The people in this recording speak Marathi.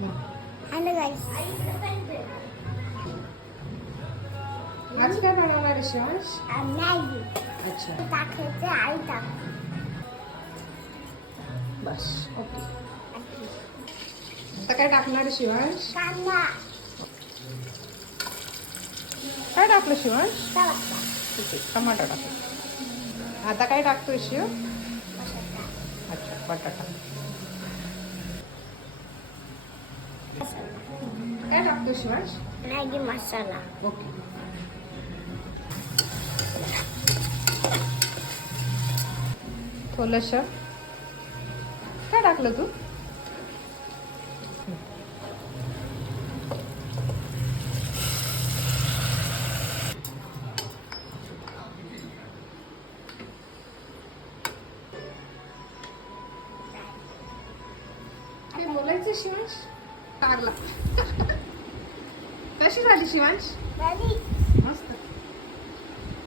हॅलो गाईस, आज काय बनवणार आहे शिवांश? मॅगी अच्छा, टाकायचं आई टाक. बस ओके. आता काय टाकणार आहे शिवांश? कांदा काय टाकलं शिवांश? टमाटा ठीक आहे, टमाटा टाकलं. आता काय टाकतोय शिव? अच्छा, बटाटा. काय टाकतोय शिवांश? मॅगी मसाला ओके. थोडंस काय टाकलं तू? काय बोलायचं शिवांश? टाकला. कशी झाली शिवांश? मॅगी